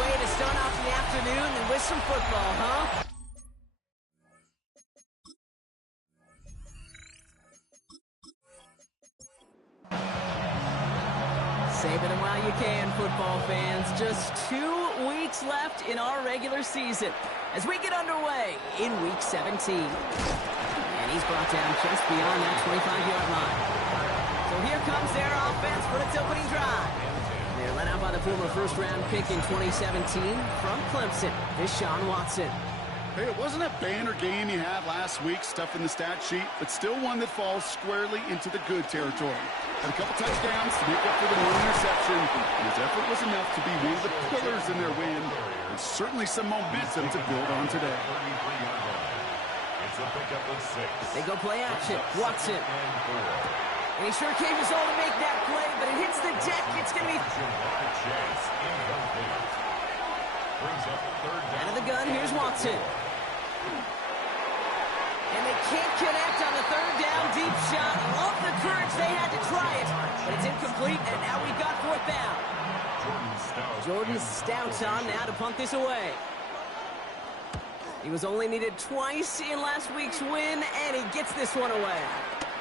way to start off the afternoon and with some football, huh? Save it while you can, football fans. Just 2 weeks left in our regular season as we get underway in Week 17. And he's brought down just beyond that 25-yard line. So here comes their offense for its opening drive. They're led out by the former first-round pick in 2017 from Clemson, Deshaun Watson. Hey, it wasn't a banner game you had last week, stuff in the stat sheet, but still one that falls squarely into the good territory. Had a couple touchdowns to make up for the one interception, and his effort was enough to be one of the pillars in their win, and certainly some momentum to build on today. They go play action. Watson. And he sure came his all to make that play, but it hits the deck. It's going to be... Out of the gun, here's Watson. And they can't connect on the third down deep shot. Love the courage they had to try it, but it's incomplete, and now we've got fourth down. Jordan Stout's on now to punt this away. He was only needed twice in last week's win, and he gets this one away.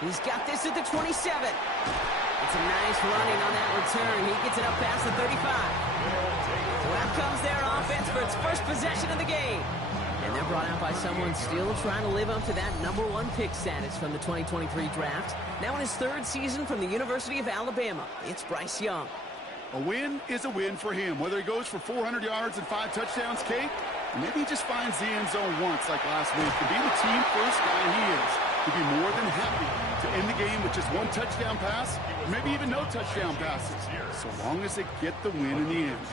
He's got this at the 27. It's a nice running on that return. He gets it up past the 35. So out comes their offense for its first possession of the game. And they're brought out by someone still trying to live up to that #1 pick status from the 2023 draft. Now in his third season from the University of Alabama, it's Bryce Young. A win is a win for him, whether he goes for 400 yards and 5 touchdowns, Kate, or maybe he just finds the end zone once like last week. To be the team first guy he is, to be more than happy to end the game with just 1 touchdown pass, or maybe even no touchdown passes, so long as they get the win in the end.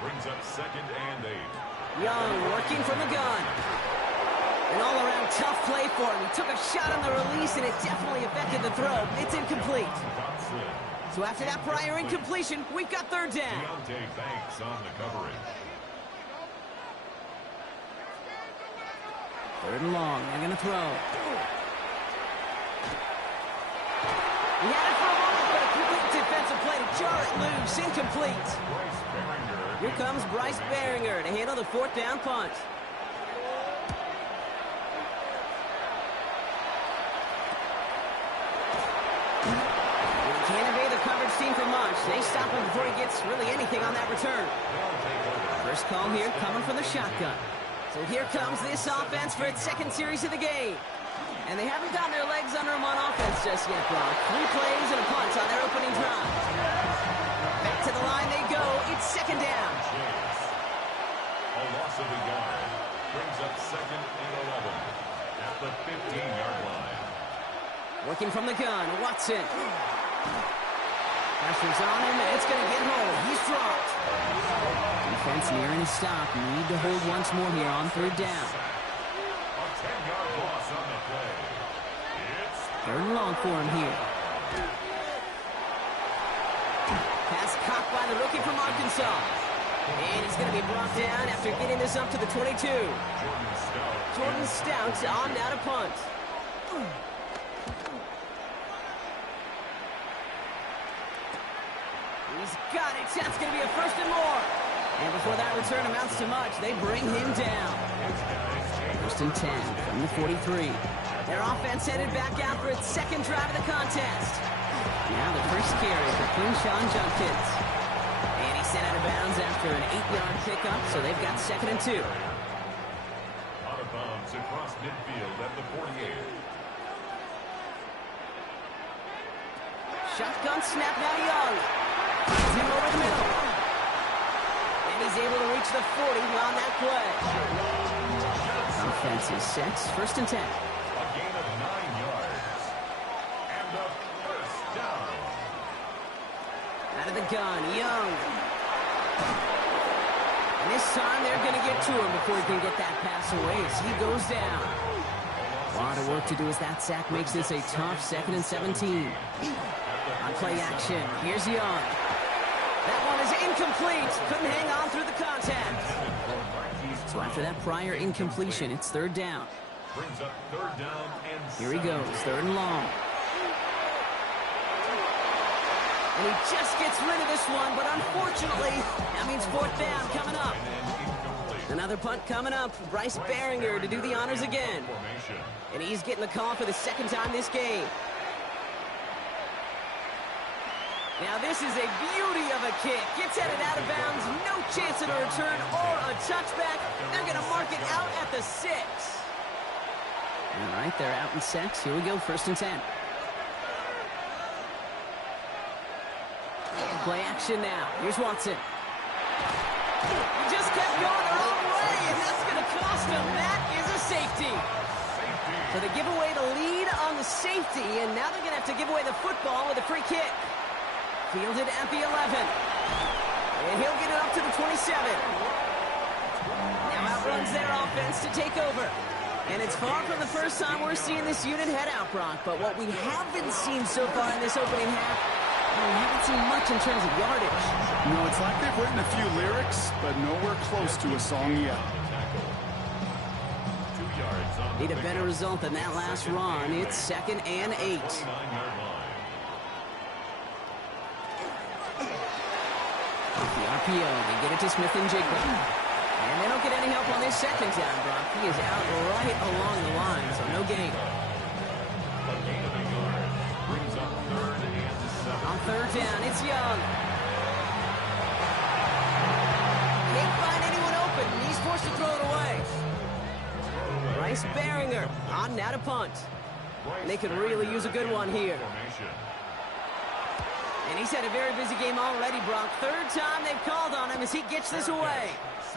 Brings up 2nd and 8. Young working from the gun. An all-around tough play for him. He took a shot on the release, and it definitely affected the throw. It's incomplete. So after that prior incompletion, we've got third down. Deontay Banks on the coverage. 3rd and long. They're going to throw. He had it for a moment, but a complete defensive play to jar it loose. Incomplete. Here comes Bryce Baringer to handle the 4th down punt. He can't evade the coverage team for much. They stop him before he gets really anything on that return. First call here coming from the shotgun. So here comes this offense for its 2nd series of the game. And they haven't gotten their legs under them on offense just yet, Brock. 3 plays and a punt on their opening drive. Back to the line they go. It's 2nd down. A loss of a yard. Brings up 2nd and 11 at the 15-yard line. Working from the gun, Watson. Pressure's on him, and it's going to get home. He's dropped. Defense nearing a stop. Need to hold once more here on 3rd down. A 10-yard loss on the play. It's 3rd and long for him here. Pass caught by the rookie from Arkansas. And he's going to be brought down after getting this up to the 22. Jordan Stout on now to punt. He's got it. That's going to be a 1st and more. And before that return amounts to much, they bring him down. 1st and 10 from the 43. Their offense headed back out for its 2nd drive of the contest. Now the first carry for Quinshon Judkins. And he's sent out of bounds after an 8-yard pickup, so they've got 2nd and 2. out of bounds across midfield at the 48. Shotgun snap now to Young. He's him over the middle. And he's able to reach the 40 on that play. Offense is set. 1st and 10. A gain of 9 yards. And the first down. Out of the gun, Young. And this time they're going to get to him before he can get that pass away as he goes down. A lot of work to do as that sack makes this a tough 2nd and 17. On play action, here's Young. That one is incomplete. Couldn't hang on through the contact. So after that prior incompletion, it's 3rd down. Brings up 3rd down and Here he goes, 3rd and long. And he just gets rid of this one, but unfortunately, that means fourth down coming up. Another punt coming up. Bryce Baringer to do the honors again. And he's getting the call for the second time this game. Now this is a beauty of a kick. Gets headed out of bounds. No chance of a return or a touchback. They're going to mark it out at the 6. All right, they're out in 6. Here we go, 1st and 10. Play action now. Here's Watson. He just kept going the wrong way, and that's going to cost him. That is a safety. So they give away the lead on the safety, and now they're going to have to give away the football with a free kick. Fielded at the 11. And he'll get it up to the 27. Now outruns their offense to take over. And it's far from the first time we're seeing this unit head out, Brock. But what we haven't seen so far in this opening half, we haven't seen much in terms of yardage. No, it's like they've written a few lyrics, but nowhere close to a song yet. Need a better result than that last run. It's 2nd and 8. Off the RPO, they get it to Smith and Jigba. And they don't get any help on this second down, Brock. He is out right along the line, so no gain. On 3rd down, it's Young. Can't find anyone open, and he's forced to throw it away. Bryce Baringer on now to punt. And they could really use a good one here. And he's had a very busy game already, Brock. 3rd time they've called on him as he gets this away.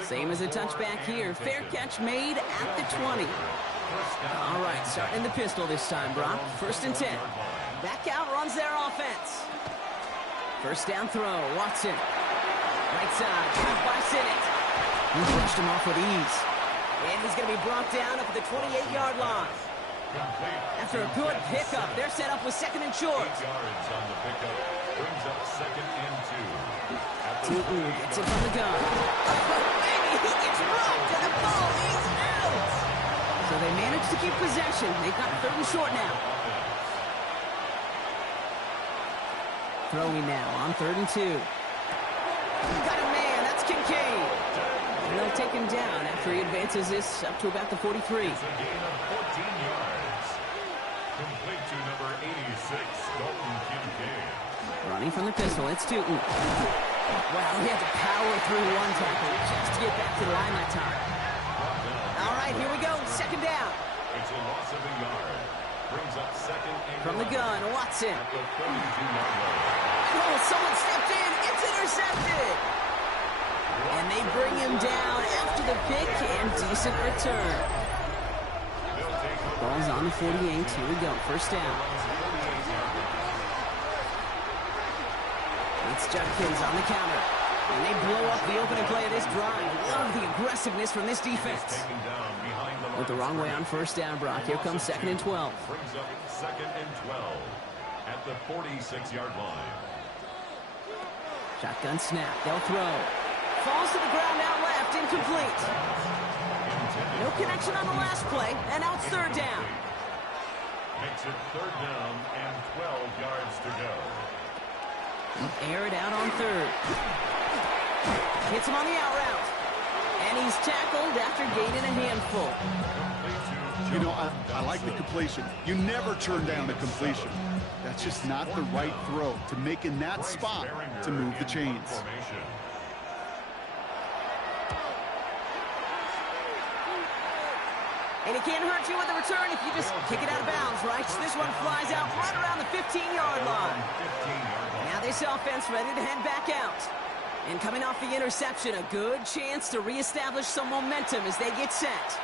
Same as a touchback here. Fair catch made at the 20. All right, starting in the pistol this time, Brock. 1st and 10. Back out runs their offense. 1st down throw, Watson. Right side, caught by Sinnott. He brushed him off with ease. And he's going to be brought down up at the 28-yard line. After a good pickup, they're set up with 2nd and short. Tootin gets it from the gun. Oh, baby, he gets rocked, and the ball is out. So they managed to keep possession. They've got 3rd and short now. Throwing now on 3rd and 2. Got a man, that's Kincaid. And they'll take him down after he advances this up to about the 43. It's a gain of 14 yards. Complete to number 86, Dalton Kincaid. Running from the pistol, it's Tootin. Well, he had to power through one tackle just to get back to the line that time. All right, here we go, 2nd down. It's a loss of a yard. Brings up 2nd and From the gun, Watson. at the 42-yard line. Oh, someone stepped in. It's intercepted. And they bring him down after the pick and decent return. Ball's on the 48. Here we go. 1st down. It's Judkins on the counter. And they blow up the opening play of this drive. Love the aggressiveness from this defense. Went the wrong way on 1st down, Brock. Here comes 2nd and 12. Brings up 2nd and 12 at the 46-yard line. Shotgun snap. They'll throw. Falls to the ground out left. Incomplete. No connection on the last play. And now it's 3rd down. Makes it 3rd down and 12 yards to go. Air it out on 3rd. Hits him on the out route. And he's tackled after gaining a handful. You know, I like the completion. You never turn down a completion. That's just not the right throw to make in that spot to move the chains. And it can't hurt you with the return if you just kick it out of bounds, right? This one flies out right around the 15-yard line. Now this offense ready to head back out. And coming off the interception, a good chance to reestablish some momentum as they get set.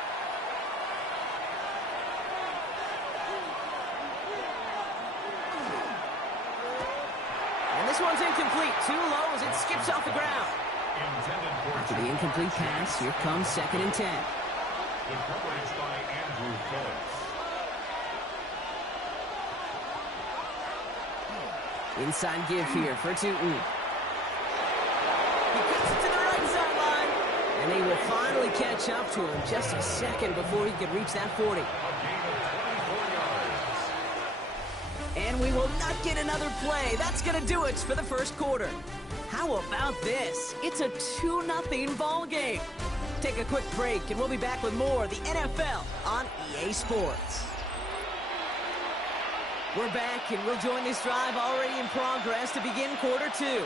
And this one's incomplete. Too low as it skips off the ground. After the incomplete pass, here comes 2nd and 10. The coverage by Andrew Phillips. Inside give here for Tootin. He gets it to the right sideline. And they will finally catch up to him just a second before he could reach that 40. A gain of 24 yards. And we will not get another play. That's going to do it for the first quarter. How about this? It's a 2-0 ball game. Take a quick break, and we'll be back with more of the NFL on EA Sports. We're back, and we'll join this drive already in progress to begin quarter two.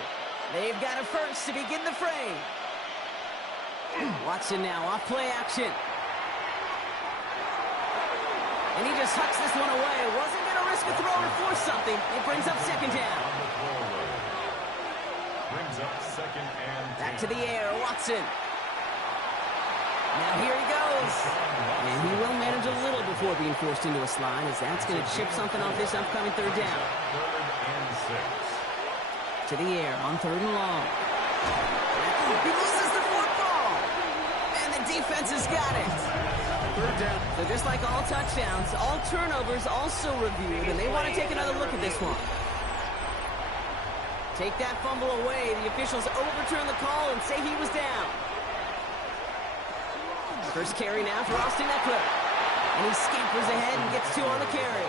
They've got a first to begin the frame. Watson now off play action. And he just hucks this one away. Wasn't going to risk a throw or force something. It brings up second down. Brings up second and 10. Back to the air, Watson. Now here he goes. And he will manage a little before being forced into a slide, as that's going to chip something off this upcoming third down. Third and 6. To the air on third and long. He loses the football. And the defense has got it. Third down. So just like all touchdowns, all turnovers also reviewed, and they want to take another look at this one. Take that fumble away. The officials overturn the call and say he was down. First carry now for Austin Ekeler. And he scampers ahead and gets 2 on the carry.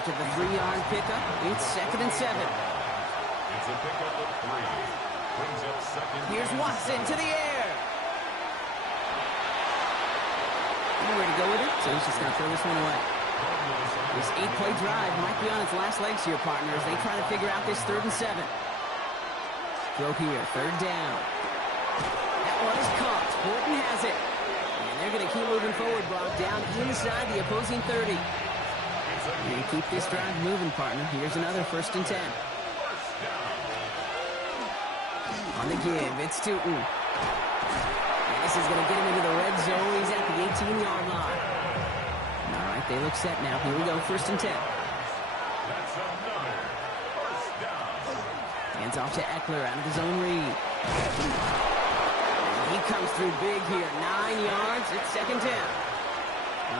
After the 3-yard pickup, it's second and 7. It's a pickup of 3. Brings up second. Here's Watson to the air. Nowhere to go with it, so he's just going to throw this one away. This 8-play drive might be on its last legs here, partners. They try to figure out this third and 7. Throw here, third down. That one is caught. Horton has it. And they're going to keep moving forward, Brock, down inside the opposing 30. And keep this drive moving, partner. Here's another first and 10. On the give, it's Tootin. And this is going to get him into the red zone. He's at the 18-yard line. All right, they look set now. Here we go, first and 10. That's another first down. Hands off to Ekeler out of his own read. And he comes through big here. 9 yards, it's second down.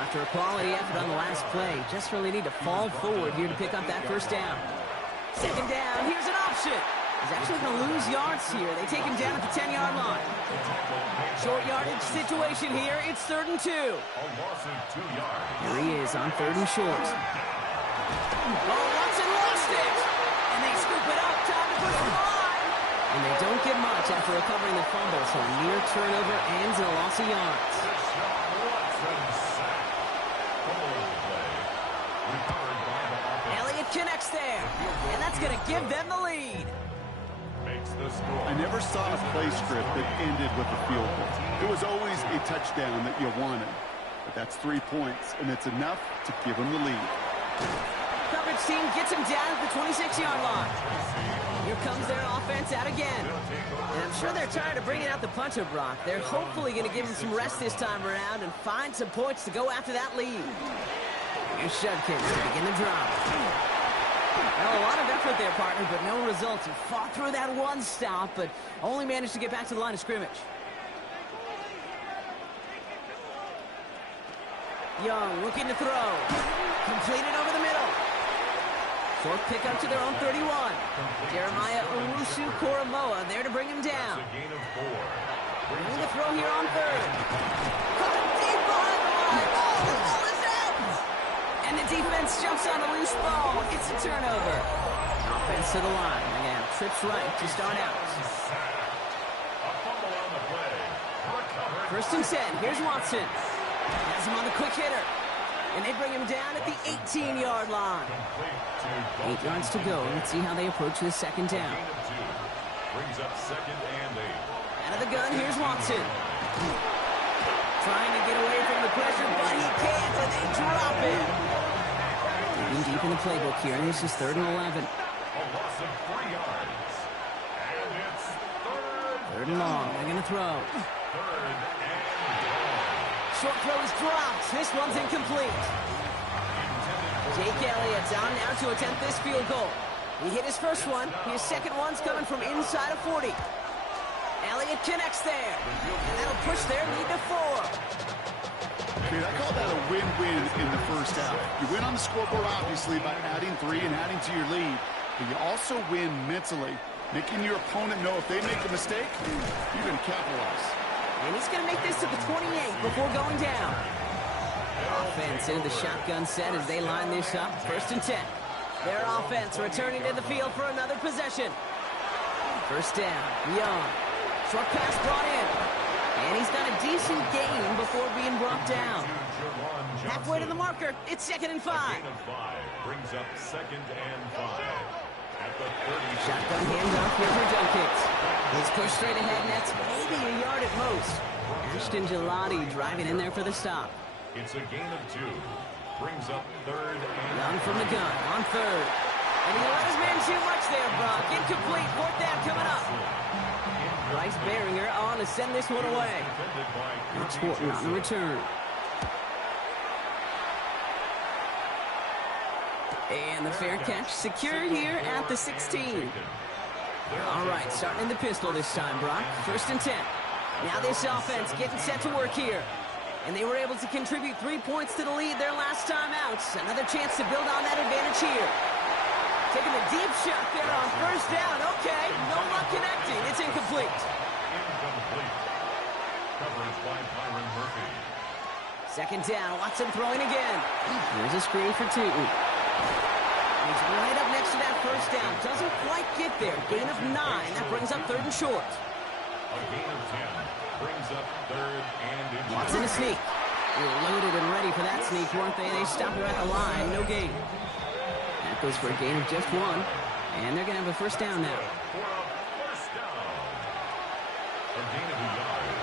After a quality effort on the last play, just really need to fall forward here to pick up that first down. Second down, here's an option. He's actually going to lose yards here. They take him down at the 10-yard line. Short yardage situation here. It's third and 2. A loss of 2 yards. Here he is on third and short. Oh, Watson lost it. And they scoop it up. Time to push the line. And they don't get much after recovering the fumble, so a near turnover ends in a loss of yards. Elliott connects there. And that's going to give them the lead. I never saw a play script that ended with a field goal. It was always a touchdown that you wanted. But that's 3 points, and it's enough to give them the lead. Coverage team gets him down at the 26-yard line. Here comes their offense out again. And I'm sure they're tired of bringing out the puncher, Brock. They're hopefully going to give him some rest this time around and find some points to go after that lead. Here's Shudkins to begin the drive. Well, a lot of effort there, partner, but no results. He fought through that one stop, but only managed to get back to the line of scrimmage. Young looking to throw. Completed over the middle. Short pickup to their own 31. Jeremiah Owusu-Koramoah there to bring him down. Bringing the throw here on third. Caught deep behind the line. Oh, the ball is out! And the defense jumps on a loose ball. It's a turnover. Offense to the line. Again, trips right to start out. First and 10. Here's Watson. Has him on the quick hitter. And they bring him down at the 18-yard line. 8 yards to go. Let's see how they approach this second down. Brings up second and 8. Out of the gun, here's Watson. Trying to get away from the pressure, but he can't, and they drop it. Digging deep in the playbook here, and this is third and 11. A loss of 3 yards. And it's Third and long. They're going to throw. third and Short throw is dropped. This one's incomplete. Jake Elliott down now to attempt this field goal. He hit his first one. His second one's coming from inside of 40. Elliott connects there. And that'll push their lead to 4. Dude, I call that a win-win in the first half. You win on the scoreboard, obviously, by adding 3 and adding to your lead. But you also win mentally, making your opponent know if they make a mistake, you're going to capitalize. And he's going to make this to the 28 before going down. Offense into the shotgun set as they line this up. First and 10. Their offense returning to the field for another possession. First down, Young. Short pass brought in. And he's got a decent gain before being brought down. Halfway to the marker, it's 2nd and 5. Gain of 5 brings up 2nd and 5. At the 30. Shotgun handoff here for Jungkicks. He's pushed straight ahead, and that's maybe a yard at most. Ashton Gelati driving in there for the stop. It's a gain of 2. Brings up 3rd and Young from the gun on 3rd. And he let his man too much there, Brock. Incomplete. 4th down coming up. Bryce Baringer on to send this one away. That's Horton on the return. And the fair catch secured here at the 16. All right, starting in the pistol this time, Brock. 1st and 10. Now this offense getting set to work here. And they were able to contribute 3 points to the lead their last time out. Another chance to build on that advantage here. Taking a deep shot there on 1st down. Okay, no luck connecting. It's incomplete. incomplete. Coverage by Byron Murphy. 2nd down, Watson throwing again. Here's a screen for Tootin. He's right up next to that 1st down. Doesn't quite get there. Gain of 9. That brings up 3rd and short. A gain of 10 brings up 3rd and inches. Watson a sneak. They were loaded and ready for that sneak, weren't they? They stopped her at the line. No gain. That goes for a gain of just 1. And they're going to have a 1st down now. For a 1st down. A gain of a yard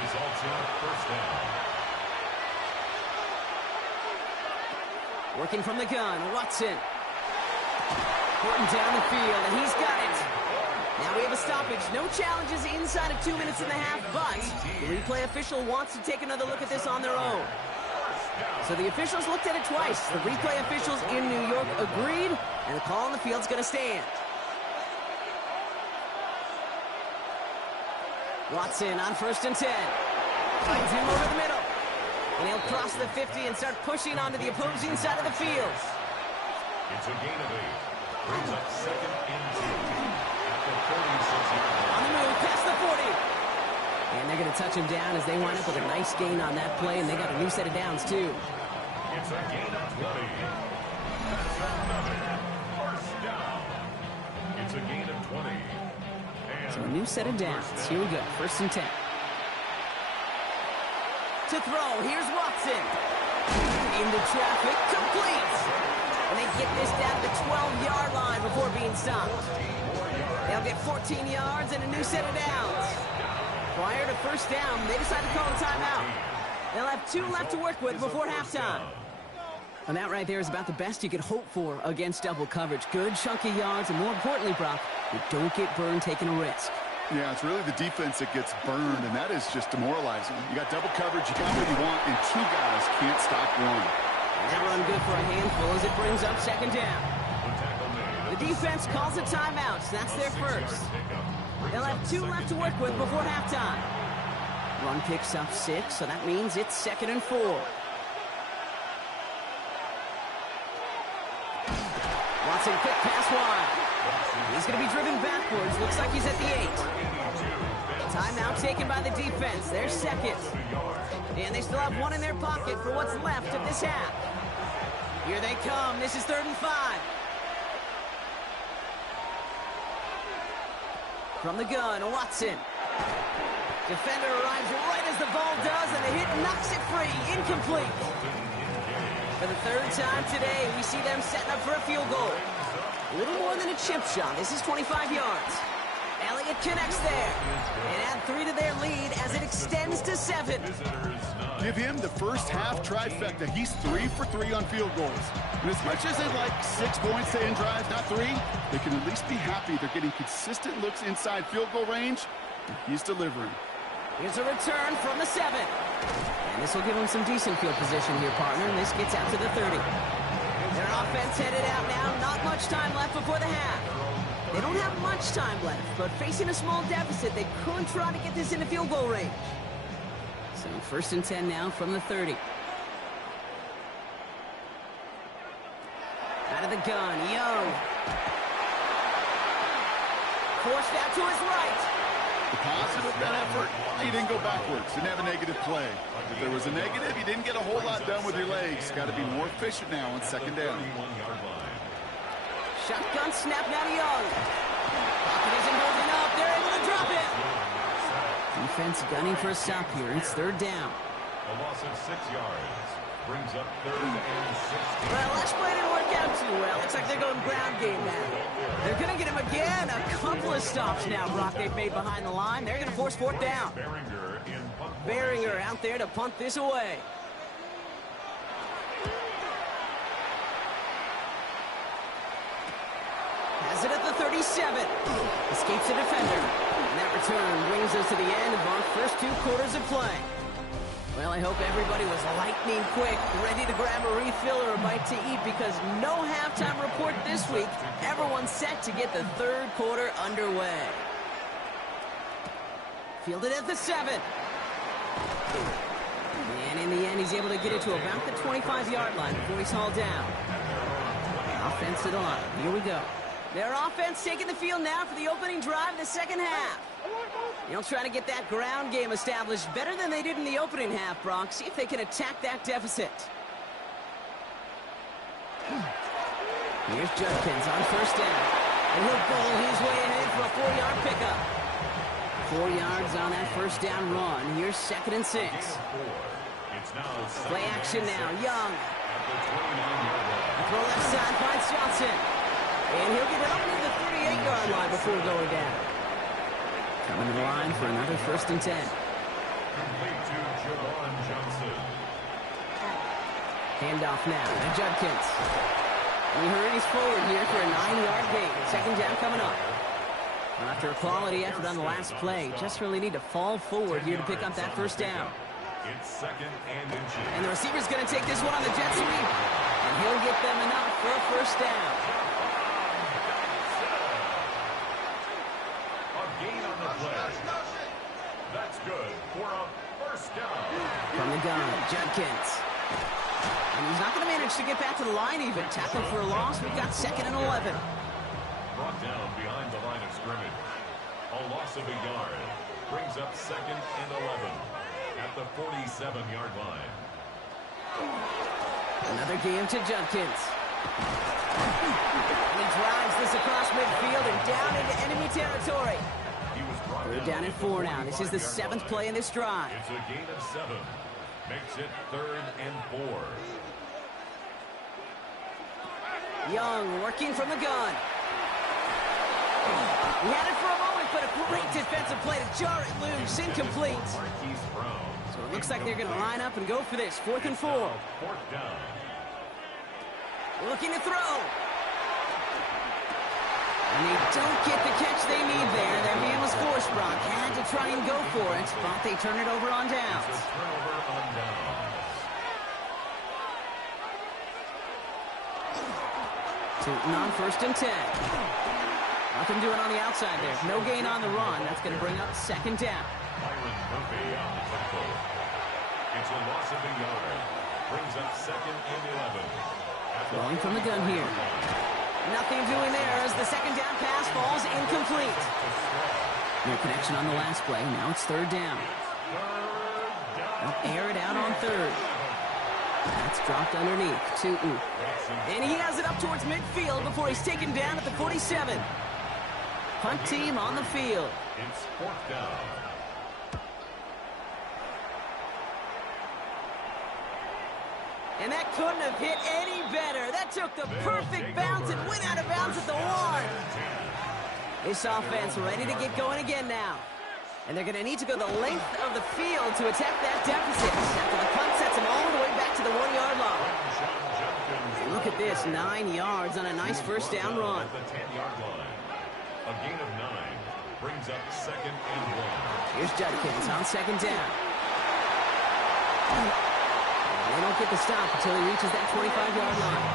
results in a 1st down. Working from the gun, Watson. Horton down the field, and he's got it. Now we have a stoppage. No challenges inside of 2 minutes and a half, but the replay official wants to take another look at this on their own. So the officials looked at it twice. The replay officials in New York agreed, and the call on the field's going to stand. Watson on 1st and 10. Finds him over the middle. And he'll cross the 50 and start pushing onto the opposing side of the field. It's a gain of 8. Brings up 2nd and 2. At the 36-yard line. On the move, past the 40. And they're going to touch him down as they wind up with a nice gain on that play, and they got a new set of downs, too. It's a gain of 20. That's another 1st down. It's a gain of 20. And So a new set of downs. Here we go, 1st and 10. To throw, here's Watson. Into traffic, complete. And they get this down to the 12-yard line before being stopped. They'll get 14 yards and a new set of downs. Prior to 1st down, they decide to call a timeout. They'll have 2 left to work with before halftime. And that right there is about the best you could hope for against double coverage. Good chunky yards, and more importantly, Brock, you don't get burned taking a risk. Yeah, it's really the defense that gets burned, and that is just demoralizing. You got double coverage, you got what you want, and 2 guys can't stop one. And that run good for a handful as it brings up 2nd down. The defense calls a timeout, so that's their first. They'll have 2 left to work with before halftime. Run picks up 6, so that means it's 2nd and 4. Watson, quick pass wide. He's going to be driven backwards. Looks like he's at the 8. Timeout taken by the defense. They're 2nd. And they still have 1 in their pocket for what's left of this half. Here they come. This is 3rd and 5. From the gun, Watson. Defender arrives right as the ball does, and the hit knocks it free. Incomplete. For the 3rd time today, we see them setting up for a field goal. A little more than a chip shot. This is 25 yards. Elliott connects there. And add 3 to their lead as it extends to 7. Give him the first half trifecta. He's 3 for 3 on field goals. And as much as they'd like 6 points to end drives, not 3, they can at least be happy they're getting consistent looks inside field goal range. And he's delivering. Here's a return from the 7. And this will give them some decent field position here, partner. And this gets out to the 30. Their offense headed out now. Not much time left before the half. They don't have much time left, but facing a small deficit, they could try to get this into field goal range. So 1st and 10 now from the 30. Out of the gun, Young. Forced out to his right. The positive of that effort, he didn't go backwards. Didn't have a negative play. If there was a negative, you didn't get a whole lot done with your legs. Got to be more efficient now on 2nd down. Shotgun snap now to Young. Pocket isn't holding up. They're able to drop it. Defense gunning for a stop here. It's third down. A loss of 6 yards. Brings up third and 16. Well, last play didn't work out too well. Looks like they're going ground game now. They're going to get him again. A couple of stops now, Brock, they've made behind the line. They're going to force fourth down. Behringer in punt Behringer out there to punt this away. Has it at the 37. Escapes the defender. And that return brings us to the end of our first 2 quarters of play. Well, I hope everybody was lightning quick, ready to grab a refill or a bite to eat, because no halftime report this week. Everyone's set to get the third quarter underway. Fielded at the 7. And in the end, he's able to get it to about the 25-yard line before he's hauled down. Offense to the line. Here we go. Their offense taking the field now for the opening drive of the second half. They'll try to get that ground game established better than they did in the opening half, Brock. See if they can attack that deficit. Here's Judkins on first down. And he'll bowl his way ahead for a 4-yard pickup. 4 yards on that first down run. Here's 2nd and 6. Play action now. Young. Throw left side finds Johnson. And he'll get up near the 38-yard line before going down. Coming to the line for another 1st and 10. Complete to Jawan Johnson. Handoff now to Judkins. We hurries forward here for a 9-yard gain. 2nd down coming up. Well, after a quality effort on the last play, just really need to fall forward here to pick up that 1st down. It's 2nd and inches. And the receiver's going to take this one on the jet sweep. And he'll get them enough for a 1st down. That's good for a 1st down. From the gun, Judkins. And he's not going to manage to get back to the line even. Tackle for a loss. We've got 2nd and 11. Brought down behind the line of scrimmage. A loss of a yard. Brings up 2nd and 11 at the 47-yard line. Another game to Judkins. And he drives this across midfield and down into enemy territory. We're down at 4 now. This is the 7th play in this drive. It's a gain of 7. Makes it 3rd and 4. Young working from the gun. He had it for a moment, but a great defensive play to jar it loose. Incomplete. So it looks like they're going to line up and go for this. 4th and 4. 4th down. Looking to throw. And they don't get the catch they need there. That man was forced, Brock. Had to try and go for it, but they turn it over on downs. Tootin on 1st and 10. Nothing doing on the outside there. No gain on the run. That's going to bring up 2nd down. Byron Murphy on the tackle. It's a loss of a yard. Brings up 2nd and 11. Throwing from the gun here. Nothing doing there as the 2nd down pass falls incomplete. No connection on the last play. Now it's 3rd down. They'll air it out on 3rd. That's dropped underneath. Tootin. And he has it up towards midfield before he's taken down at the 47. Punt team on the field. It's 4th down. And that couldn't have hit any better. That took the perfect bounce and went out of bounds at the 1. This offense ready to get going again now. And they're going to need to go the length of the field to attack that deficit. After the punt sets them all the way back to the 1-yard line. And look at this, 9 yards on a nice 1st down run. The 10-yard line. A gain of 9 brings up 2nd and 1. Here's Judkins on 2nd down. They don't get the stop until he reaches that 25-yard line.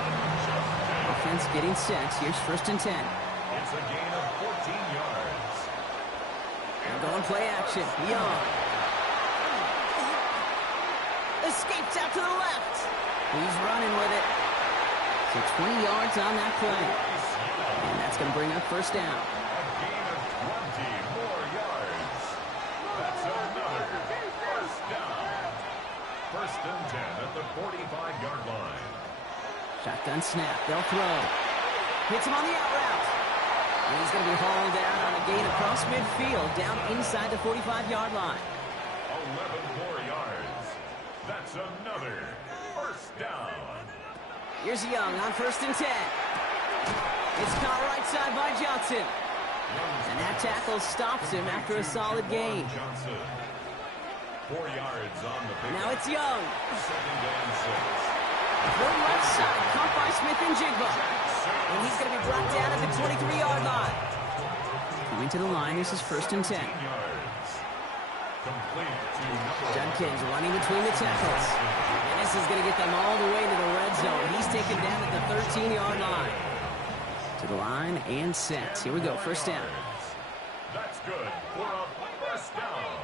Offense getting set. Here's 1st and 10. It's a gain of 14 yards. They're going play action. Young. Escapes out to the left. He's running with it. So 20 yards on that play. And that's going to bring up 1st down. A gain of 20 more yards. That's another 1st down. 1st and 10 at the 45-yard line. Shotgun snap. They'll throw. Hits him on the out route. And he's going to be hauled down on a gain across midfield, down inside the 45-yard line. 11 more yards. That's another first down. Here's Young on 1st and 10. It's caught right side by Johnson. And that tackle stops him after a solid gain. 4 yards on the pick. Now it's Young. 2nd and 6. Throw left side, caught by Smith and Jigba. And he's going to be brought down at the 23-yard line. Coming to the line, this is 1st and 10. Judkins running between the tackles. And this is going to get them all the way to the red zone. He's taken down at the 13-yard line. To the line and set. Here we go, 1st down. That's good for a first down.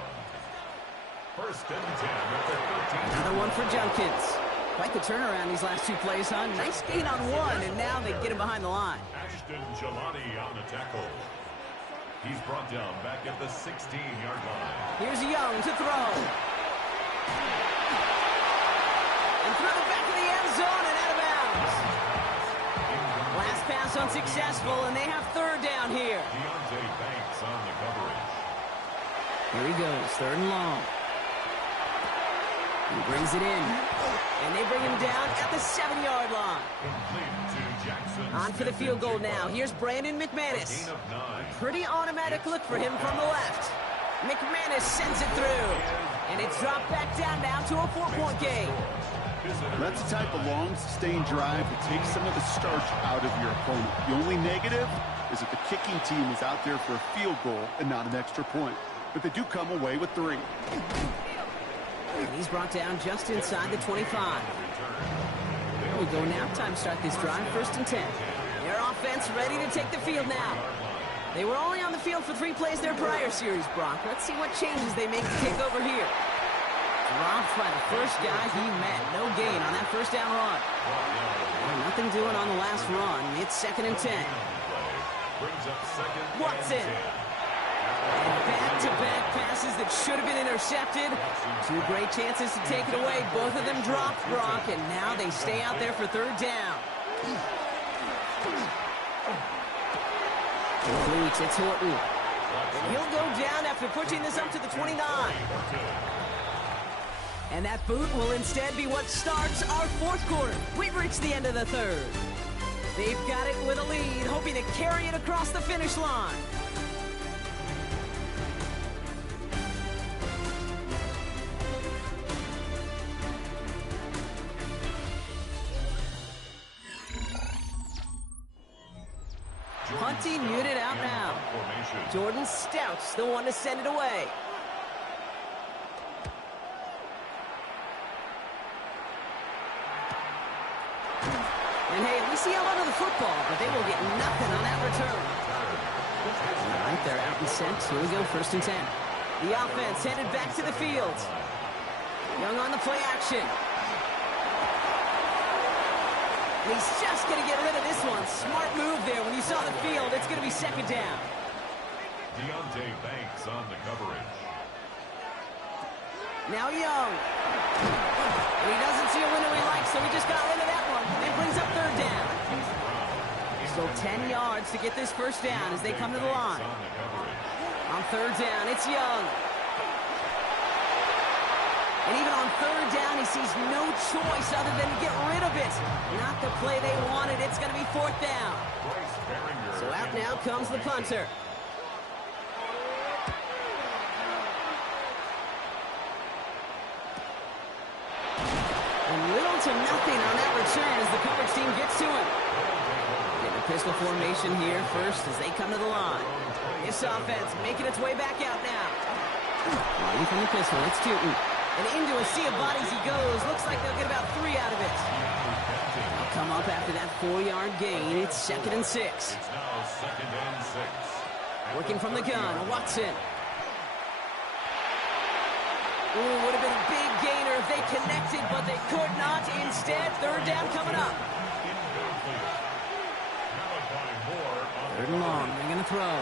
1st and 10 at the 13. Another one for Judkins. Quite the turnaround these last 2 plays, huh? Nice gain on one, and now they get him behind the line. Ashton Jelani on the tackle. He's brought down back at the 16-yard line. Here's Young to throw. And through the back of the end zone and out of bounds. Last pass unsuccessful, and they have 3rd down here. Deontay Banks on the coverage. Here he goes, 3rd and long. He brings it in. And they bring him down at the 7-yard line. On for the field goal now. Here's Brandon McManus. Pretty automatic look for him from the left. McManus sends it through. And it's dropped back down now to a 4-point game. That's the type of long, sustained drive that takes some of the starch out of your opponent. The only negative is that the kicking team is out there for a field goal and not an extra point. But they do come away with 3. And he's brought down just inside the 25. There we go now. Time to start this drive. 1st and 10. Their offense ready to take the field now. They were only on the field for 3 plays their prior series, Brock. Let's see what changes they make to take over here. Dropped by the first guy he met. No gain on that 1st down run. Well, nothing doing on the last run. It's 2nd and 10. Watson. And back-to-back passes that should have been intercepted. 2 great chances to take it away. Both of them dropped, Brock, and now they stay out there for 3rd down. Completes, it's Horton. And he'll go down after pushing this up to the 29. And that boot will instead be what starts our 4th quarter. We've reached the end of the 3rd. They've got it with a lead, hoping to carry it across the finish line. Punting unit out now. Jordan Stout's the one to send it away. And hey, we see a lot of the football, but they will get nothing on that return. All right, they're out and sent. Here we go, 1st and 10. The offense headed back to the field. Young on the play action. And he's just going to get rid of this one. Smart move there. When you saw the field, it's going to be 2nd down. Deontay Banks on the coverage. Now Young. And he doesn't see a window he likes, so he just got rid of that one. It brings up 3rd down. Still 10 yards to get this 1st down as they come to the line. On 3rd down, it's Young. And even on 3rd down, he sees no choice other than to get rid of it. Not the play they wanted. It's going to be 4th down. So out now comes the punter. And little to nothing on that return as the coverage team gets to him. Getting a pistol formation here first as they come to the line. This offense making its way back out now. Riding from the pistol, it's Tootin. And into a sea of bodies he goes. Looks like they'll get about 3 out of it. They'll come up after that 4-yard gain. It's 2nd and 6. It's now 2nd and 6. Working from the gun, Watson. Ooh, would have been a big gainer if they connected, but they could not. Instead, 3rd down coming up. 3rd and long, they're going to throw.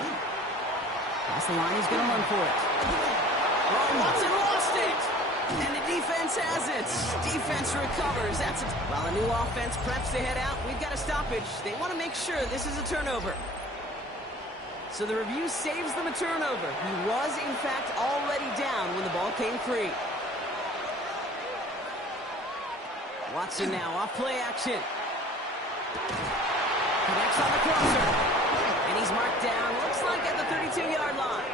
Past the line, he's going to run for it. Oh, Watson lost it! And the defense has it. Defense recovers. That's it. While a new offense preps to head out, we've got a stoppage. They want to make sure this is a turnover. So the review saves them a turnover. He was, in fact, already down when the ball came free. Watson now off play action. Connects on the crosser. And he's marked down, looks like at the 32-yard line.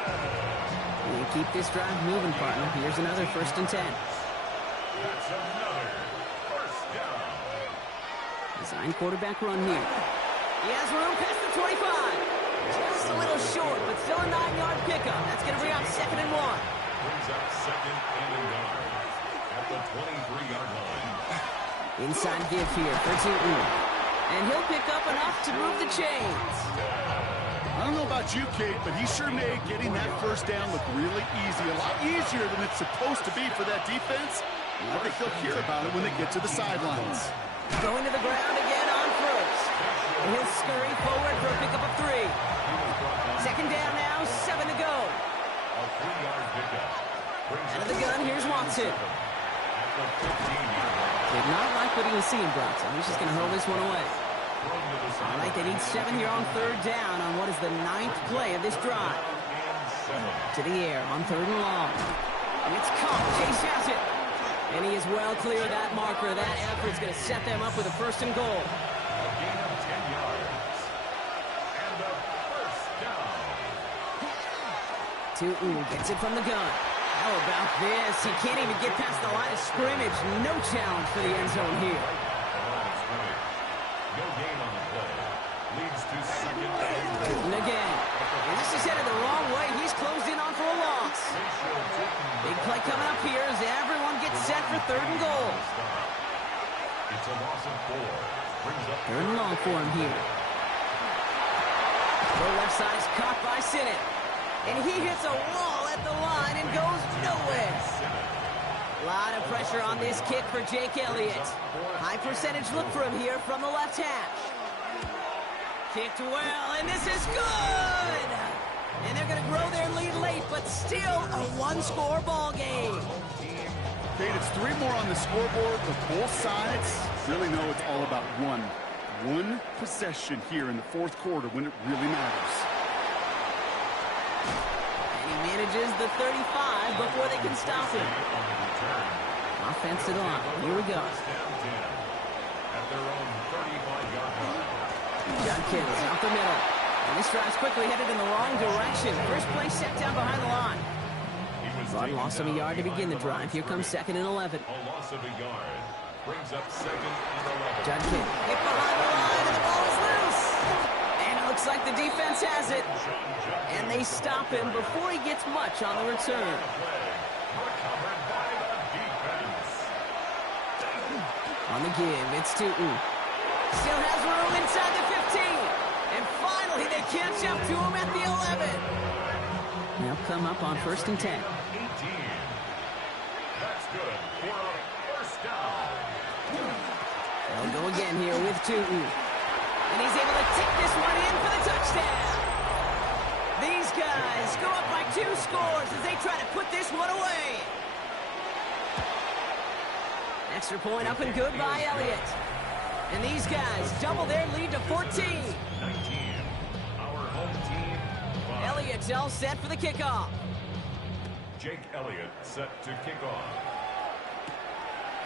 We keep this drive moving, partner. Here's another 1st and 10. That's another first down. Design quarterback run here. He has room past the 25. Just a little short, but still a 9-yard pickup. That's going to bring up 2nd and 1. Brings up 2nd and a yard at the 23-yard line. Inside give here for Tootin. And he'll pick up enough to move the chains. I don't know about you, Kate, but he sure made getting that 1st down look really easy. A lot easier than it's supposed to be for that defense. I think they'll hear about it when they get to the sidelines. Going to the ground again on 1st. And he'll scurry forward for a pickup of 3. 2nd down now, 7 to go. A 3-yard pickup. Out of the gun, here's Watson. At the 15-yard line. Did not like what he was seeing, Bronson. He's just going to hurl this one away. All right, they need 7 here on 3rd down on what is the 9th play of this drive. To the air on 3rd and long. And it's caught. Chase has it. And he is well clear of that marker. That effort's going to set them up with a 1st and goal. A gain of 10 yards. And a first down. Tootin gets it from the gun. How about this? He can't even get past the line of scrimmage. No challenge for the end zone here. No gain on the play. Leads to 2nd and 4. And again. And this is headed the wrong way. He's closed in on for a loss. Big play coming up here as everyone gets set for 3rd and goal. It's a loss of 4. Brings up 3rd and long for him here. The left side is caught by Sinnott. And he hits a wall at the line and goes nowhere. A lot of pressure on this kick for Jake Elliott. High percentage look for him here from the left hash. Kicked well, and this is good! And they're going to grow their lead late, but still a 1-score ball game. Kate, it's 3 more on the scoreboard, but both sides really know it's all about one possession here in the 4th quarter when it really matters. And he manages the 35 before they can stop him. Offense to the line. Here we go. At their own 35-yard line. Judkins out the middle. And this drive's quickly headed in the wrong direction. First play set down behind the line. Rod loss of a yard to begin the drive. Here comes 2nd and 11. A loss of a yard. Brings up 2nd and 11. Judkins hit behind the line, and the ball is loose. And it looks like the defense has it. And they stop him before he gets much on the return. Recovered by the defense. On the give, it's Tootin. Still has room inside the 15. And finally, they catch up to him at the 11. They'll come up on 1st and 10. 18. That's good for a first down. They'll go again here with Tootin. And he's able to tick this one in for the touchdown. These guys go up by 2 scores as they try to put this one away. Extra point up and good by Elliott. And these guys double their lead to 14. 19. Our home team. 5. Elliott's all set for the kickoff. Jake Elliott set to kick off.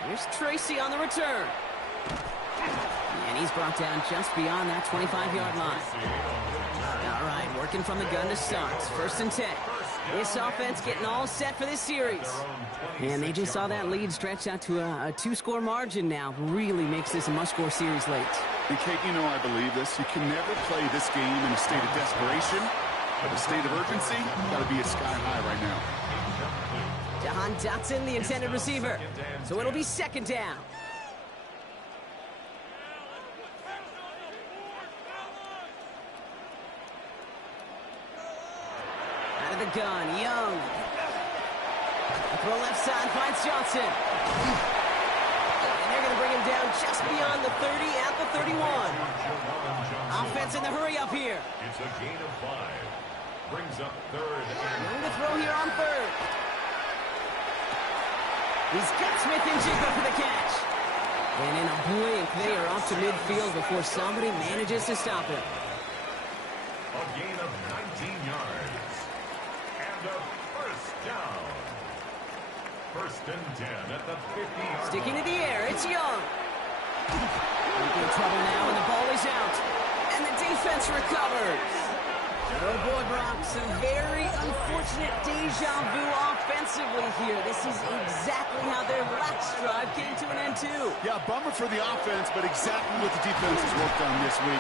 Here's Tracy on the return. And he's brought down just beyond that 25-yard line. All right, working from the gun to start. 1st and 10. This offense getting all set for this series. And they just saw that lead stretch out to a 2-score margin now. Really makes this a must-score series late. And Kate, you know I believe this. You can never play this game in a state of desperation, but the state of urgency got to be at sky high right now. Jahan Dotson, the intended receiver. So it'll be 2nd down. Out of the gun, Young. Throw left side, finds Johnson. And they're going to bring him down just beyond the 30 at the 31. Offense in the hurry up here. It's a gain of 5. Brings up 3rd and Young to throw here on 3rd. He's got Smith-Njigba for the catch. And in a blink, they are off to midfield before somebody manages to stop him. A gain of 19 yards. And a first down. First and 10 at the 50-yard Sticking to the air, it's Young. In trouble now, and the ball is out. And the defense recovers. Oh boy, Brock, some very unfortunate deja vu offensively here. This is exactly how their last drive came to an end, too. Yeah, bummer for the offense, but exactly what the defense has worked on this week.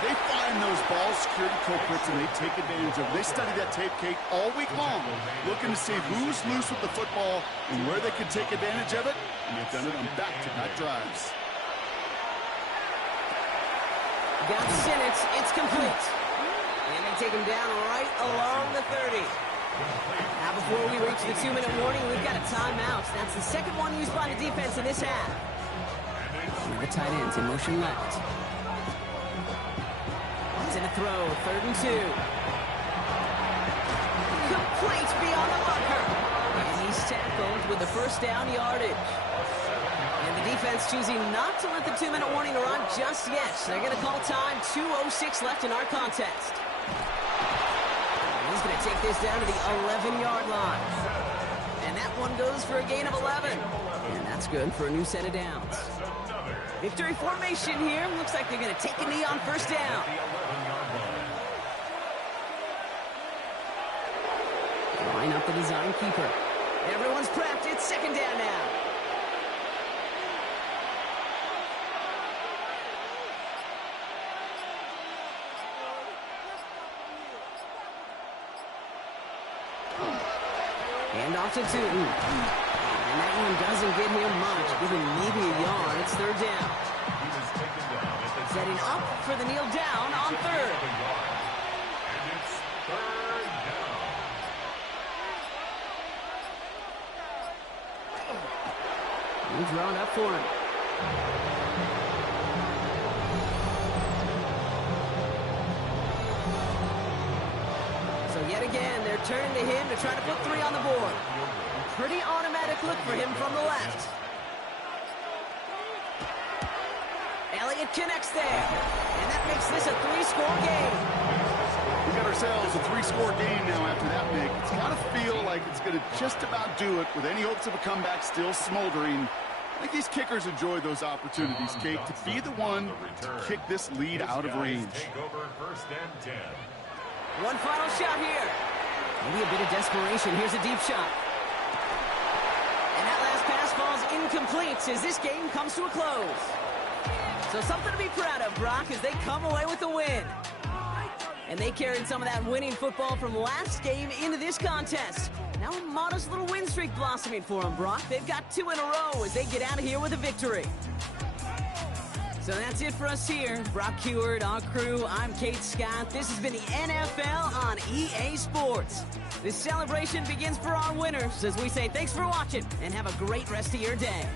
They find those ball security culprits, and they take advantage of it. They study that tape, Kate, all week long, looking to see who's loose with the football and where they can take advantage of it, and they've done it on back-to-back drives. Got Sinnott, it's complete. And they take him down right along the 30. Now before we reach the 2-minute warning, we've got a timeout. That's the second one used by the defense in this half. And the tight ends in motion left. He's in a throw, 3rd and 2. Complete beyond the marker. And he's tackled with the first down yardage. And the defense choosing not to let the 2-minute warning run just yet. They're going to call time, 2:06 left in our contest. And he's going to take this down to the 11-yard line. And that one goes for a gain of 11. And that's good for a new set of downs. Victory formation here. Looks like they're going to take a knee on first down. Line up the design keeper. Everyone's prepped. It's second down now. Hand off to Tootin. And that one doesn't get him much. Give him maybe a yard. It's 3rd down. Setting up for the kneel down on 3rd. And it's 3rd down. He's drawn up for him. So yet again, they're turning to him to try to put 3 on the board. A pretty automatic look for him from the left. Elliott connects there. And that makes this a 3-score game. We got ourselves a 3-score game now after that make. It's got to feel like it's going to just about do it with any hopes of a comeback still smoldering. I think these kickers enjoy those opportunities, Kate, to be the one to kick this lead out of range. Take over 1st and 10. One final shot here. Maybe a bit of desperation. Here's a deep shot. And that last pass falls incomplete as this game comes to a close. So something to be proud of, Brock, as they come away with the win. And they carried some of that winning football from last game into this contest. Now a modest little win streak blossoming for them, Brock. They've got 2 in a row as they get out of here with a victory. So that's it for us here. Brock Huard, our crew, I'm Kate Scott. This has been the NFL on EA Sports. This celebration begins for our winners as we say thanks for watching and have a great rest of your day.